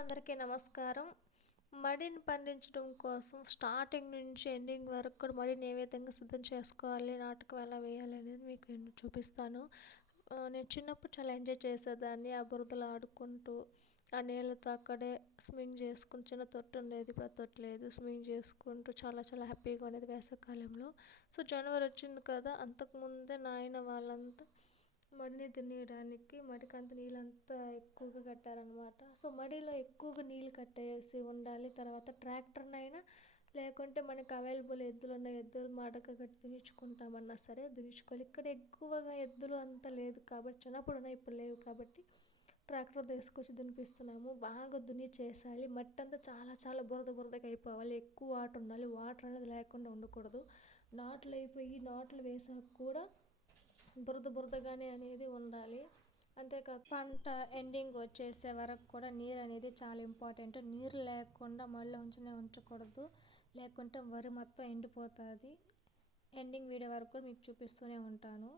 అందరికీ నమస్కారం. మడిని పండించడం కోసం స్టార్టింగ్ నుంచి ఎండింగ్ వరకు కూడా మడిని ఏ విధంగా సిద్ధం చేసుకోవాలి, నాటకం ఎలా వేయాలి అనేది మీకు నేను చూపిస్తాను. నేను చిన్నప్పుడు చాలా ఎంజాయ్ చేసేదాన్ని. ఆ బురదలో ఆడుకుంటూ, ఆ నీళ్ళతో అక్కడే స్విమ్మింగ్ చేసుకుని, చిన్న తొట్టు ఉండేది, ఇప్పుడు ఆ తొట్టు లేదు. స్విమ్మింగ్ చేసుకుంటూ చాలా చాలా హ్యాపీగా ఉండేది వేసవికాలంలో. సో జనవరి వచ్చింది కదా, అంతకుముందే నాయన వాళ్ళంతా మడిని దున్నేయడానికి మడికంత నీళ్ళంతా ఎక్కువగా కట్టారనమాట. సో మడిలో ఎక్కువగా నీళ్ళు కట్టేసి ఉండాలి. తర్వాత ట్రాక్టర్నైనా లేకుంటే మనకు అవైలబుల్ ఎద్దులు ఉన్న ఎద్దులు మడక కట్టి దున్నించుకుంటామన్నా సరే దున్నించుకోవాలి. ఇక్కడ ఎక్కువగా ఎద్దులు అంతా లేదు కాబట్టి, చిన్నప్పుడు ఉన్నాయి ఇప్పుడు లేవు కాబట్టి ట్రాక్టర్ తీసుకొచ్చి దున్నిపిస్తున్నాము. బాగా దున్ని చేసాలి. మట్టి అంతా చాలా చాలా బురద బురదగా అయిపోవాలి. ఎక్కువ వాటర్ ఉండాలి. వాటర్ అనేది లేకుండా ఉండకూడదు. నాట్లు అయిపోయి నాట్లు వేసాక కూడా బురద బురదగానే అనేది ఉండాలి. అంతేకాక పంట ఎండింగ్ వచ్చేసే వరకు కూడా నీరు అనేది చాలా ఇంపార్టెంట్. నీరు లేకుండా మళ్ళీ ఉంచకూడదు, లేకుంటే వరి మొత్తం ఎండిపోతుంది. ఎండింగ్ వీడియో వరకు మీకు చూపిస్తూనే ఉంటాను.